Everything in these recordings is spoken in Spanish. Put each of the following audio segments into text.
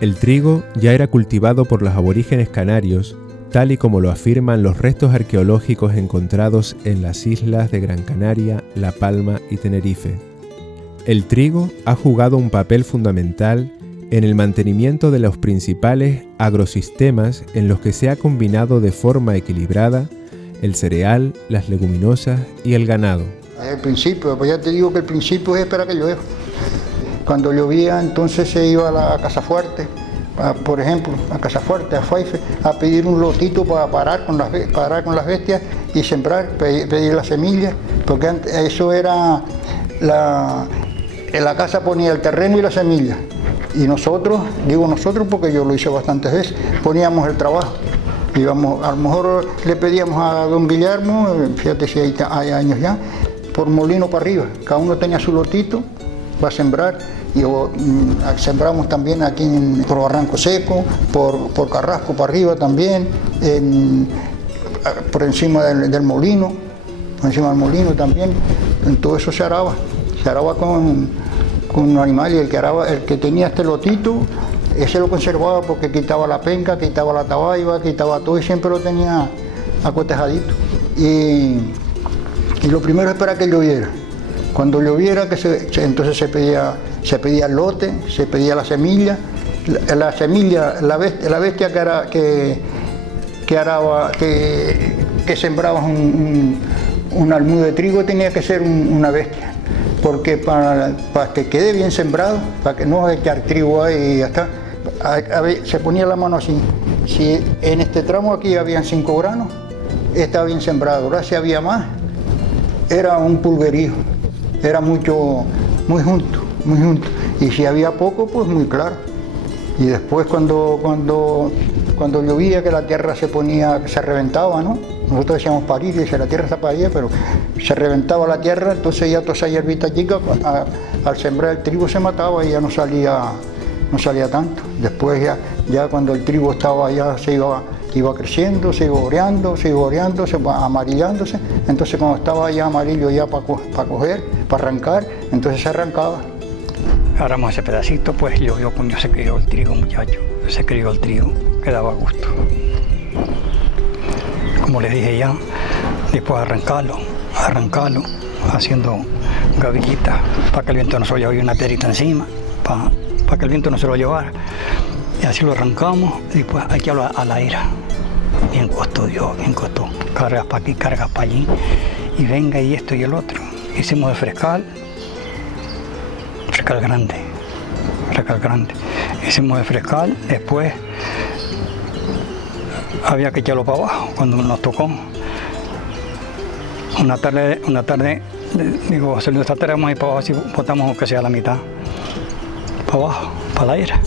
El trigo ya era cultivado por los aborígenes canarios, tal y como lo afirman los restos arqueológicos encontrados en las islas de Gran Canaria, La Palma y Tenerife. El trigo ha jugado un papel fundamental en el mantenimiento de los principales agrosistemas en los que se ha combinado de forma equilibrada el cereal, las leguminosas y el ganado. Al principio, pues ya te digo que el principio es para que llueva. Cuando llovía, entonces se iba a la Casa Fuerte, por ejemplo, a Casa Fuerte, a Faife, a pedir un lotito para parar con las bestias y sembrar, pedir las semillas, porque eso era en la casa ponía el terreno y la semilla. Y nosotros, digo nosotros porque yo lo hice bastantes veces, poníamos el trabajo. Íbamos, a lo mejor le pedíamos a don Guillermo, fíjate si hay años ya, por molino para arriba. Cada uno tenía su lotito para sembrar. Y sembramos también aquí por Barranco Seco, por Carrasco para arriba también, por encima del molino, también. Y todo eso se araba con un animal, y el que tenía este lotito, ese lo conservaba porque quitaba la penca, quitaba la tabaiba, quitaba todo y siempre lo tenía acotejadito. Y lo primero es para que lloviera. Cuando lloviera, entonces se pedía el lote, se pedía la semilla, la bestia que sembraba un almudo de trigo tenía que ser una bestia, porque para que quede bien sembrado, para que no echar trigo ahí y ya está, se ponía la mano así. Si en este tramo aquí habían 5 granos, estaba bien sembrado. Ahora si había más, era un pulguerío, era muy junto. Y si había poco, pues muy claro. Y después cuando llovía, que la tierra se reventaba, ¿no? Nosotros decíamos parir, y la tierra está parida, pero se reventaba la tierra, entonces ya toda esa hierbita chica, al sembrar el trigo se mataba y ya no salía tanto. Después ya cuando el trigo estaba ya iba creciendo, se iba oreando, se va amarillándose. Entonces cuando estaba ya amarillo ya para coger, para arrancar, entonces se arrancaba. Agarramos ese pedacito, pues llovió, coño, se crió el trigo, muchacho. Se crió el trigo, que daba gusto. Como les dije ya, después arrancarlo, haciendo gavillitas para que el viento no se lo llevara, una terita encima, para que el viento no se lo llevara. Y así lo arrancamos, y después aquí a la era. Bien costó. Cargas para aquí, cargas para allí, y venga y esto y el otro. Hicimos el frescal grande. Hicimos el frescal, después había que echarlo para abajo cuando nos tocó. Una tarde, digo, saliendo esta tarde vamos a ir para abajo, así botamos aunque sea la mitad. Para abajo, para la era.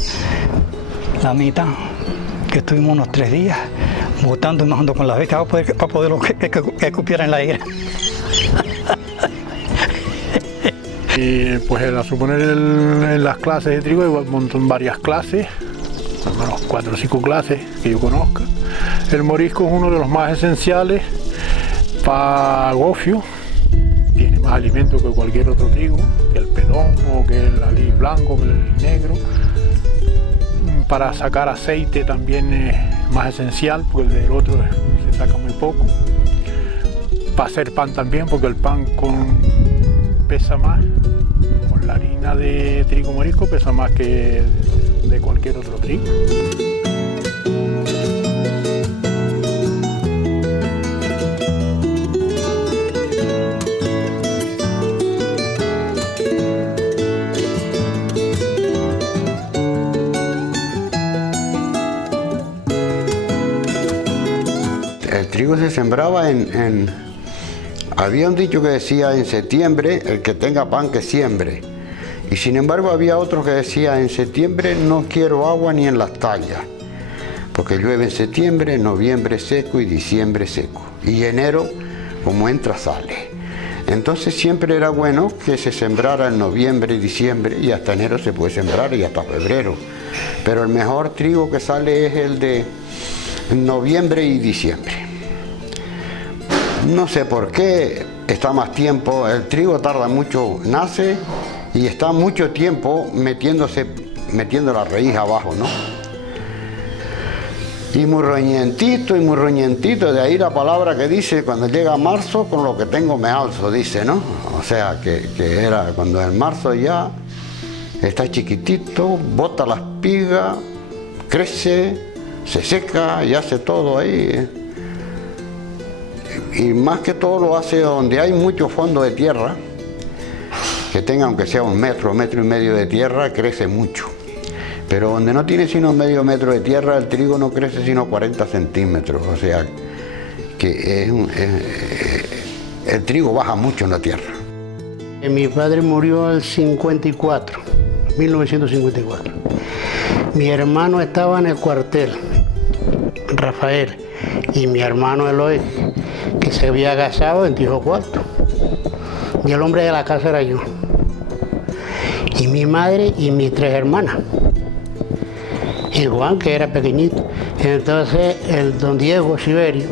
La mitad, que estuvimos unos 3 días botando y bajando con las bestias para poder que cupieran en la era. Y pues a suponer en las clases de trigo, hay varias clases, 4 o 5 clases que yo conozca. El morisco es uno de los más esenciales para gofio, tiene más alimento que cualquier otro trigo, que el pedomo, que el alí blanco, que el alí negro. Para sacar aceite también es más esencial, porque el otro se saca muy poco. Para hacer pan también, porque el pan pesa más. La harina de trigo morisco pesa más que de cualquier otro trigo. El trigo se sembraba había un dicho que decía en septiembre, el que tenga pan que siembre. Y sin embargo había otro que decía en septiembre no quiero agua ni en las tallas, porque llueve en septiembre, noviembre seco y diciembre seco. Y enero, como entra, sale. Entonces siempre era bueno que se sembrara en noviembre y diciembre, y hasta enero se puede sembrar y hasta febrero. Pero el mejor trigo que sale es el de noviembre y diciembre. No sé por qué, está más tiempo, el trigo tarda mucho, nace y está mucho tiempo metiéndose metiendo la raíz abajo, ¿no? Y muy roñentito, de ahí la palabra que dice, cuando llega marzo, con lo que tengo me alzo, dice, ¿no? O sea, que era cuando en marzo ya está chiquitito, bota la espiga, crece, se seca y hace todo ahí. Y más que todo lo hace donde hay mucho fondo de tierra, que tenga aunque sea 1 metro, 1,5 metros de tierra, crece mucho. Pero donde no tiene sino medio metro de tierra, el trigo no crece sino 40 centímetros. O sea, que el trigo baja mucho en la tierra. Mi padre murió en el 1954. Mi hermano estaba en el cuartel, Rafael, y mi hermano Eloy, que se había casado en Tijo Cuarto. Y el hombre de la casa era yo. Y mi madre y mis 3 hermanas. Y Juan, que era pequeñito. Entonces, el don Diego Siberio,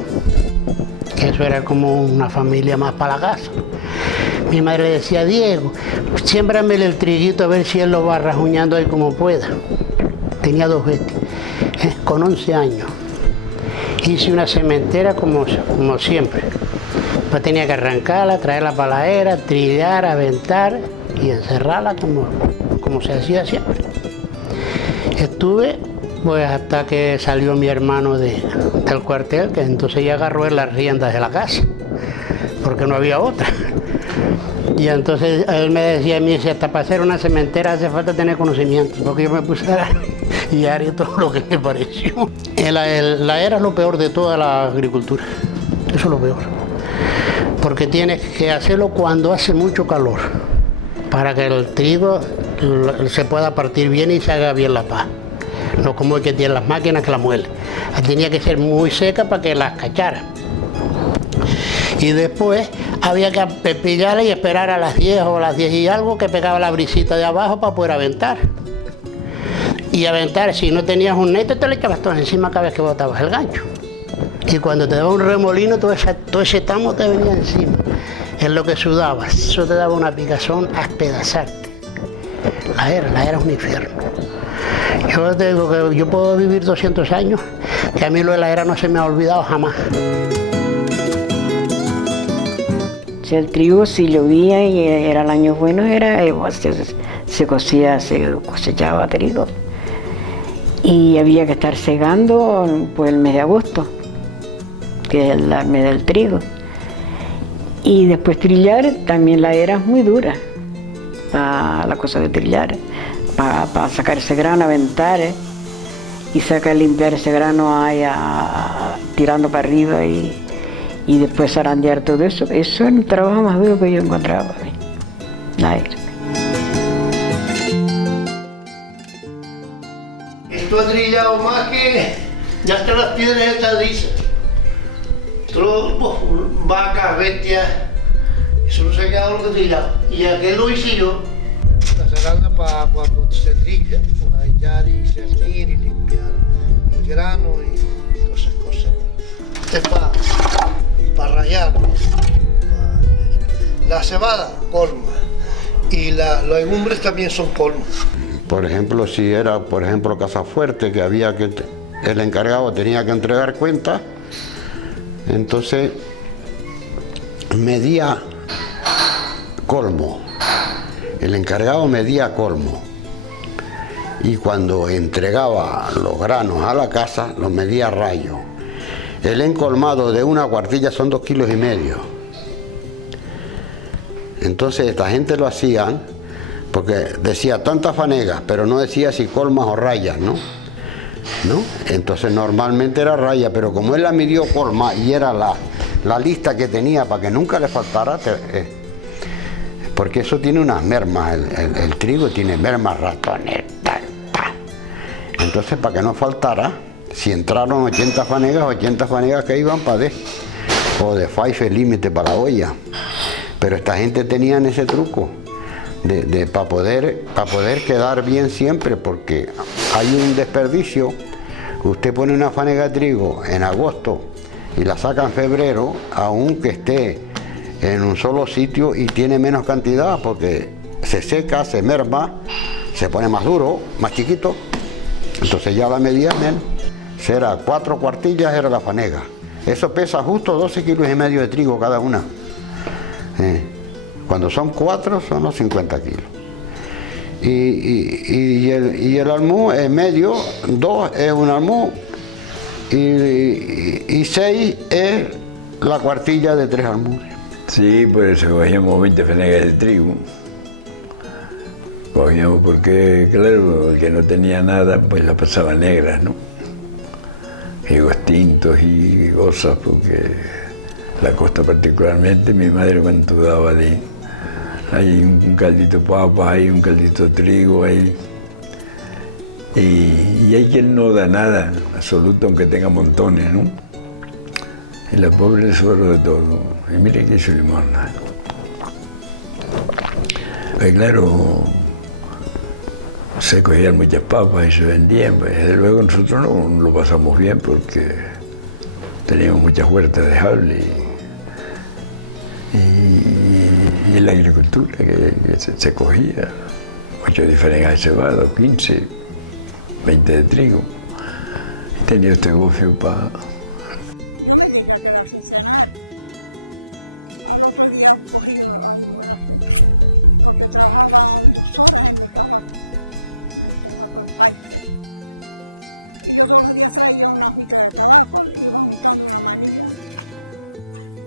que eso era como una familia más para la casa. Mi madre le decía, Diego, siémbrame el triguito a ver si él lo va rajuñando ahí como pueda. Tenía 2 bestias, con 11 años. Hice una cementera como siempre. Pues tenía que arrancarla, traerla para la era, trillar, aventar y encerrarla como se hacía siempre. Estuve pues hasta que salió mi hermano del cuartel, que entonces ya agarró las riendas de la casa, porque no había otra. Y entonces él me decía a mí, si hasta para hacer una cementera hace falta tener conocimiento, porque yo me puse a y haré todo lo que me pareció. La era es lo peor de toda la agricultura, eso es lo peor. Porque tienes que hacerlo cuando hace mucho calor, para que el trigo se pueda partir bien y se haga bien la paz. No como el que tiene las máquinas que la muelen. Tenía que ser muy seca para que las cachara. Y después había que pillarla y esperar a las 10 o a las 10 y algo que pegaba la brisita de abajo para poder aventar. Y aventar, si no tenías un neto, te le echabas todo encima cada vez que botabas el gancho. Y cuando te daba un remolino, todo ese tamo te venía encima. Es lo que sudabas. Eso te daba una picazón a despedazarte. La era es un infierno. Yo te digo que yo puedo vivir 200 años, que a mí lo de la era no se me ha olvidado jamás. Si el trigo, si llovía y era el año bueno, se cosechaba trigo. Y había que estar segando pues el mes de agosto, que es el mes del trigo. Y después trillar, también la era es muy dura, para la cosa de trillar, para sacar ese grano, aventar, y limpiar ese grano ahí, tirando para arriba y después zarandear todo eso. Eso es el trabajo más duro que yo encontraba. La era. Esto ha trillado más que ya hasta las piedras están lisas. Vacas, bestias, eso no se ha quedado lo que trillado. Y aquel lo hice yo. La zaranda para cuando se trilla, pues hallar y cernir y limpiar el grano y todas esas cosas. Este es para rayar. La cebada, colma. Y las legumbres también son colmas. Por ejemplo, si era, Casafuerte, que había que, el encargado tenía que entregar cuentas, entonces medía colmo. El encargado medía colmo. Y cuando entregaba los granos a la casa, los medía rayo. El encolmado de una cuartilla son 2,5 kilos. Entonces esta gente lo hacían porque decía tantas fanegas, pero no decía si colmas o rayas, ¿no? Entonces normalmente era raya, pero como él la midió colma y era la lista que tenía para que nunca le faltara, porque eso tiene unas mermas, el trigo tiene mermas, ratones, tal. Entonces para que no faltara, si entraron 80 fanegas que iban para o de faife límite para la olla. Pero esta gente tenía ese truco para poder quedar bien siempre, porque hay un desperdicio. Usted pone una fanega de trigo en agosto y la saca en febrero, aunque esté en un solo sitio y tiene menos cantidad, porque se seca, se merma, se pone más duro, más chiquito, entonces ya la medida será 4 cuartillas, era la fanega. Eso pesa justo 12,5 kilos de trigo cada una. Cuando son 4 son los 50 kilos. Y el almú es medio, 2 es un almú y 6 es la cuartilla de 3 almudes. Sí, por eso cogíamos 20 fanegas de trigo. Cogíamos porque, claro, el que no tenía nada, pues la pasaba negras, ¿no? Higos tintos y cosas, porque la costa particularmente, mi madre cuando daba de hay un caldito de papa, hay un caldito de trigo, hay y hay quien no da nada, absoluto, aunque tenga montones, ¿no? Y la pobre le sobró de todo. Y mire que hizo limosna. Pues claro, se cogían muchas papas y se vendían, pues desde luego nosotros no lo pasamos bien porque teníamos muchas huertas de jable y la agricultura que se cogía 8 diferentes de cebada, 15, 20 de trigo. Tenía este gofio para... Yo me llegué a quedar sin cenar. Al otro día cogí ahí muera fe, porque trabajaba 2 horas en el tabaco en Pfizer. Y yo todos los días traía una hojita de tabaco, iba juntando una manilla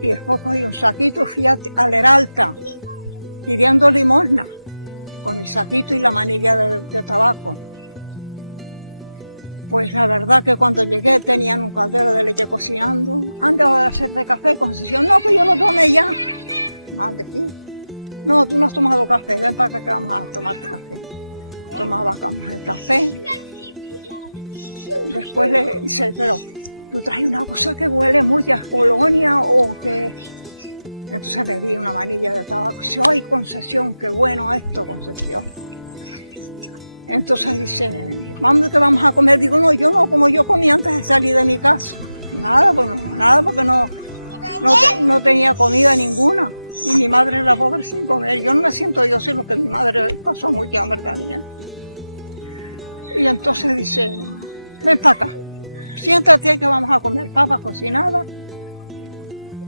y después cogí un saquito, fui al Heralta pidiendo limosna con mi saquito y la manilla de tabaco. Pues la verdad que cuando llegué tenían un caldero de leche cocinando. Antes de hacerte café, Concepción, no, que yo lo tomé ya. Mal de ti. No, tú no has tomado café, ven para acá que vamos a tomarte café. Tomábamos el café. Después le dice, pero tú traes una cosa que huele mucho a colonia o que... Entonces le di una manilla de tabaco. Dice, ay, Concepción, qué bueno esto, Concepción. Entonces dice, vamos que vamos a comer. Digo, no, yo no, como yo comí antes de salir de mi casa. Nada porque no tenía comida ninguna. Y mi madre era pobre sin comer. Yo no me siento yo, sino que mi madre pasó mucha hambre también. Y entonces dice, ven para acá, siéntate que vamos a comer papas cocinadas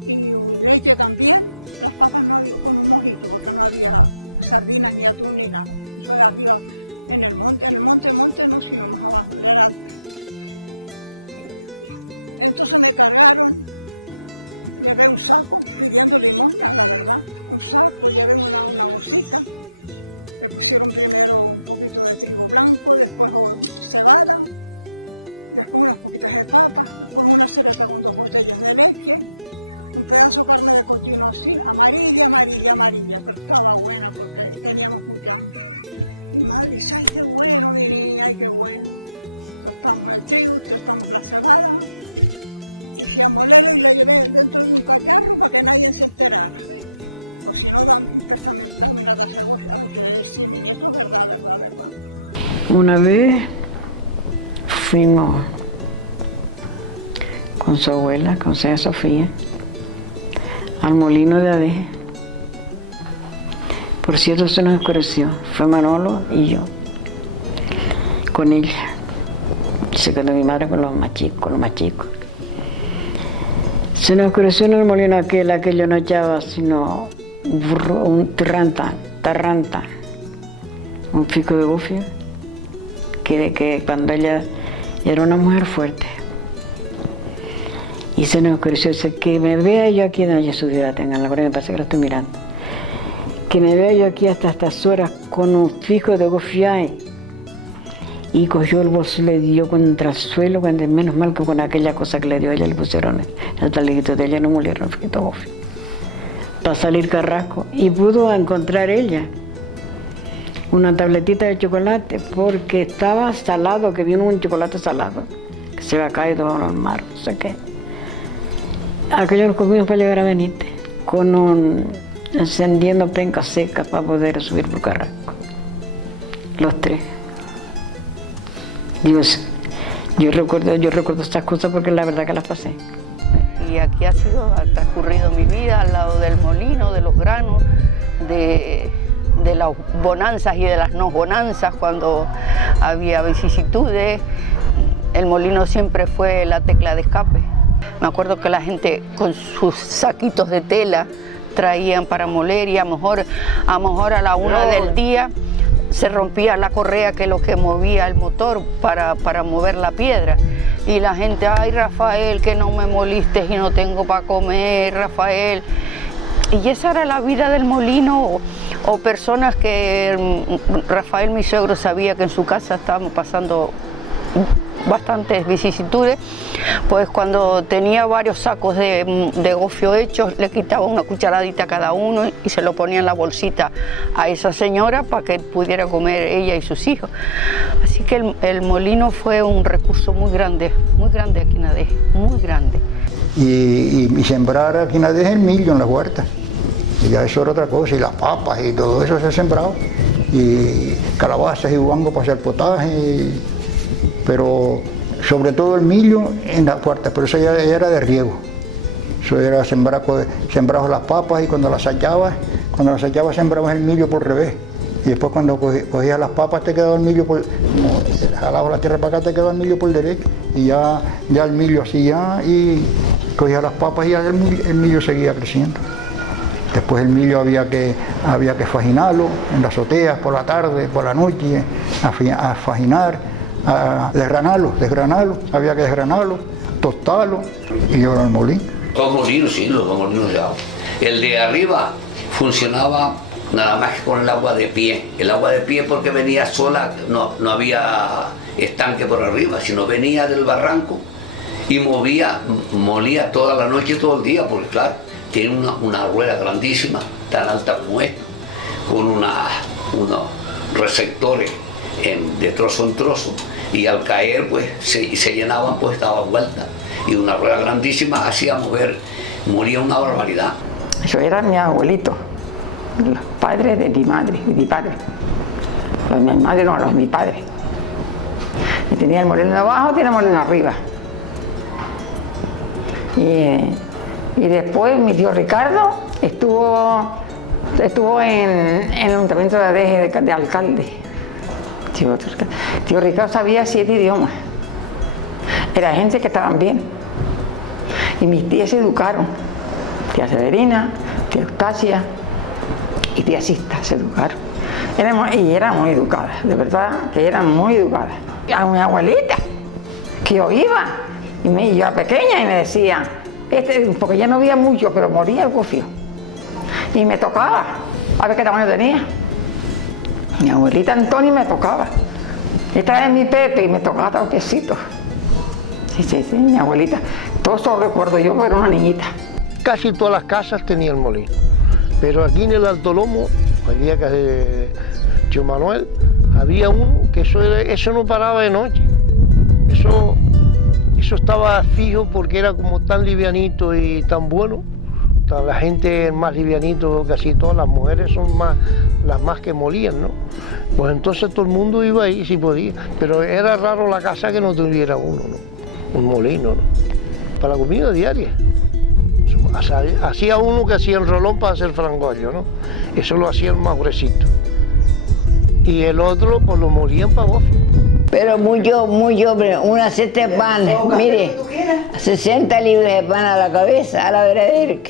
y leche también. Las papas no había, con un mojito, porque no había sardinas ni atún ni nada. Eso de arriba. En el monte no, sino más abajo, en el Heralta. Entonces me cargaron, llevé un saco pidiendo limosna, la verdad. Un saco, llevé una bolsita. Le pusieron primero un poquito de trigo blanco, después cebada, después unas poquitas de papas, después una cereta con 2 botellas de leche, un pedazo de carne de cochino así, amarilla, pero estaba buena porque teníamos mucha hambre. Mi madre dice, ay, qué bueno, mi niña, ay, qué bueno. Tostamos el trigo, tostamos la cebada, y fui a molerlo y lo llevé dentro de un cacharro para que nadie se enterara. O si no, dame una taza de gofio. Ay, que decir, mi nieto es verdad. Una vez fuimos con su abuela, con señora Sofía, al molino de abeja. Por cierto, se nos oscureció. Fue Manolo y yo, con ella. Se quedó mi madre con los más chicos. Se nos oscureció en el molino aquello no echaba sino un tarranta, un pico de gofio, que cuando ella era una mujer fuerte. Y se nos oscureció, dice, que me vea yo aquí, donde yo subiera, tengan la verdad, me parece que la estoy mirando. Que me vea yo aquí hasta estas horas con un fijo de gofio y cogió el bolso y le dio contra el suelo, menos mal que con aquella cosa que le dio a ella le pusieron el taliguito de ella, no molieron el fijito de gofio para salir carrasco, y pudo encontrar ella una tabletita de chocolate porque estaba salado, que vino un chocolate salado que se había caído en el mar, no sé qué. Aquello lo comimos para llegar a Benítez encendiendo pencas secas para poder subir por carrasco, los 3. Dios, yo recuerdo estas cosas porque la verdad que las pasé. Y aquí ha transcurrido mi vida al lado del molino, de los granos, de las bonanzas y de las no bonanzas, cuando había vicisitudes. El molino siempre fue la tecla de escape. Me acuerdo que la gente con sus saquitos de tela traían para moler y a lo mejor a la 1 del día se rompía la correa, que es lo que movía el motor para mover la piedra. Y la gente, ay Rafael, que no me moliste y no tengo para comer, Rafael. Y esa era la vida del molino, o personas que Rafael, mi suegro, sabía que en su casa estábamos pasando bastantes vicisitudes, pues cuando tenía varios sacos de gofio hechos, le quitaba una cucharadita a cada uno y se lo ponía en la bolsita a esa señora para que pudiera comer ella y sus hijos. Así que el molino fue un recurso muy grande aquí en Nadez, muy grande. Y sembrar aquí en Nadez el millo en las huertas. Y ya eso era otra cosa, y las papas y todo eso se sembraba. Y calabazas y guangos para hacer potaje. Pero sobre todo el millo en las huertas, pero eso ya era de riego. Eso era sembrabas las papas y cuando las sacabas sembrabas el millo por revés. Y después cuando cogías las papas te quedaba el millo por... jalabas la tierra para acá, te quedaba el millo por derecho. Y ya el millo así ya, y cogías las papas y ya el millo seguía creciendo. Después el millo había que faginarlo en las azoteas por la tarde, por la noche, a faginar, a desgranarlo, había que desgranarlo, tostarlo y llevarlo al molino. Dos molinos, sí, los dos molinos de agua. El de arriba funcionaba nada más que con el agua de pie. El agua de pie porque venía sola, no había estanque por arriba, sino venía del barranco y molía toda la noche y todo el día, porque claro, tiene una rueda grandísima, tan alta como esta, con unos receptores de trozo en trozo, y al caer pues se llenaban, pues daba vuelta, y una rueda grandísima hacía moría una barbaridad. Eso era mi abuelito, los padres de mi madre, de mi padre. Los de mi madre no, los de mi padre. Y tenía el molino abajo, tenía el molino arriba. Y después mi tío Ricardo estuvo en el ayuntamiento de alcalde. Tío Ricardo sabía 7 idiomas. Era gente que estaban bien. Y mis tías se educaron. Tía Severina, tía Eustacia y tía Sista se educaron. Y eran muy educadas, de verdad que eran muy educadas. A mi abuelita, que yo iba, y yo era pequeña y me decía, porque ya no había mucho, pero moría el gofio. Y me tocaba, a ver qué tamaño tenía. Mi abuelita Antonia me tocaba. Esta era mi Pepe y me tocaba toquecitos. Sí, mi abuelita. Todo eso recuerdo yo, pero era una niñita. Casi todas las casas tenían molino. Pero aquí en el Alto Lomo, allí acá de Tío Manuel, había uno que eso no paraba de noche. Eso estaba fijo porque era como tan livianito y tan bueno. La gente más livianito, casi todas las mujeres son las más que molían, ¿no? Pues entonces todo el mundo iba ahí si podía, pero era raro la casa que no tuviera uno, ¿no? Un molino, ¿no? Para la comida diaria. Hacía uno que hacía el rolón para hacer frangollo, ¿no? Eso lo hacían más gruesito. Y el otro, pues lo molían para gofio. Pero mucho, una cesta de pan, mire, 60 libras de pan a la cabeza, a la veredera.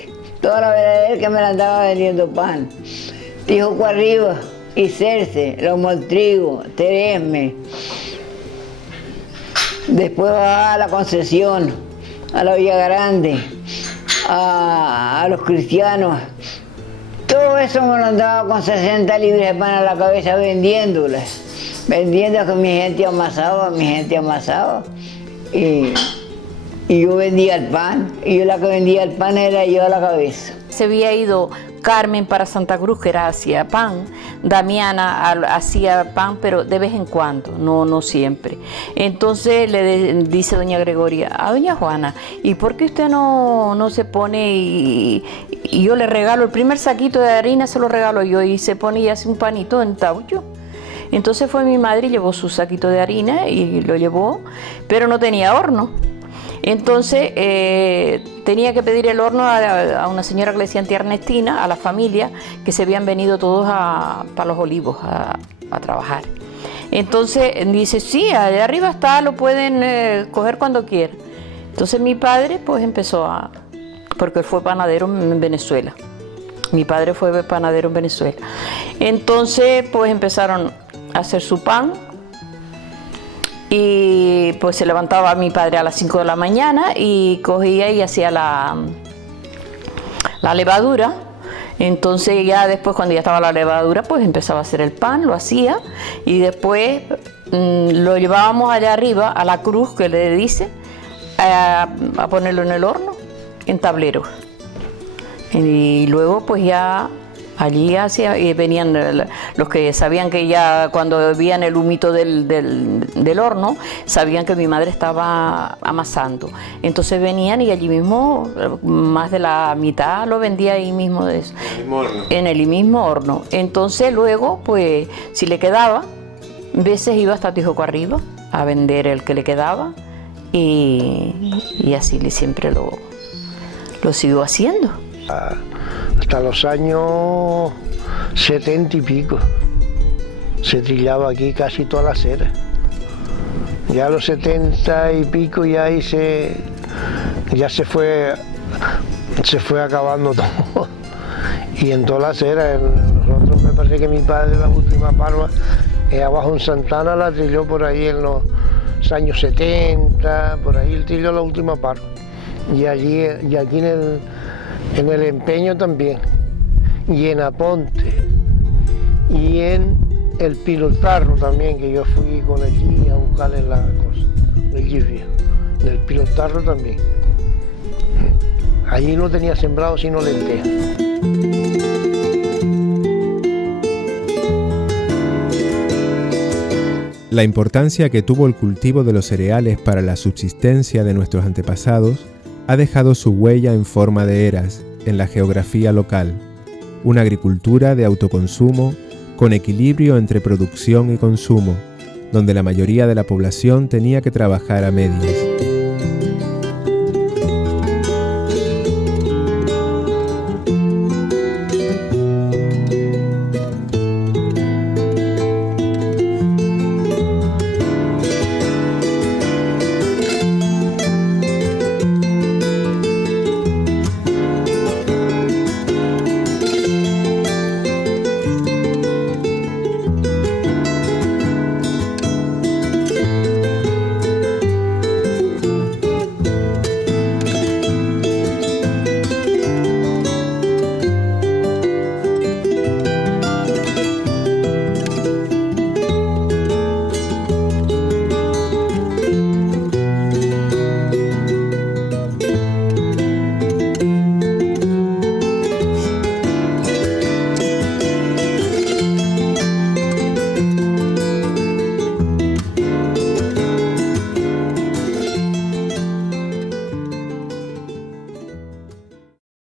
Toda la veredera que me la andaba vendiendo pan. Tijuco arriba, y Cerce, Lomo al Trigo, Teresme. Después va a la Concesión, a la Villa Grande, a los cristianos. Todo eso me lo andaba con 60 libras de pan a la cabeza vendiéndolas. Vendiendo que mi gente amasaba. Y yo vendía el pan, y yo la que vendía el pan era yo a la cabeza. Se había ido Carmen para Santa Cruz, que hacía pan. Damiana hacía pan, pero de vez en cuando, no siempre. Entonces le dice doña Gregoria a doña Juana, ¿y por qué usted no se pone y yo le regalo el primer saquito de harina, se lo regalo yo, y se pone y hace un panito en taucho? Entonces fue mi madre y llevó su saquito de harina y lo llevó, pero no tenía horno. Entonces tenía que pedir el horno a una señora que le decían tía Ernestina, a la familia, que se habían venido todos para Los Olivos a trabajar. Entonces dice, sí, de arriba está, lo pueden coger cuando quieran. Entonces mi padre pues empezó porque fue panadero en Venezuela. Mi padre fue panadero en Venezuela. Entonces pues empezaron a hacer su pan. Y pues se levantaba mi padre a las 5 de la mañana y cogía y hacía la levadura. Entonces ya después, cuando ya estaba la levadura, pues empezaba a hacer el pan, lo hacía y después lo llevábamos allá arriba a la cruz que le dice, a ponerlo en el horno, en tablero. Y luego pues ya allí venían los que sabían que ya cuando veían el humito del horno, sabían que mi madre estaba amasando. Entonces venían y allí mismo, más de la mitad lo vendía ahí mismo. ¿En el mismo horno? En el mismo horno. Entonces luego, pues, si le quedaba, a veces iba hasta Tijoco arriba a vender el que le quedaba y así siempre lo sigo haciendo. Hasta los años 70 y pico se trillaba aquí casi toda la acera. Ya a los 70 y pico ya se fue acabando todo. Y en toda la acera, nosotros, me parece que mi padre, la última parva abajo en Santana, la trilló por ahí en los años 70, por ahí el trilló la última parva. Y aquí en el Empeño también, y en Aponte, y en el Pilotarro también, que yo fui con el G a buscarle la cosa, el G, en el Pilotarro también. Allí no tenía sembrado sino lentejas. La importancia que tuvo el cultivo de los cereales para la subsistencia de nuestros antepasados ha dejado su huella en forma de eras en la geografía local, una agricultura de autoconsumo con equilibrio entre producción y consumo, donde la mayoría de la población tenía que trabajar a medias.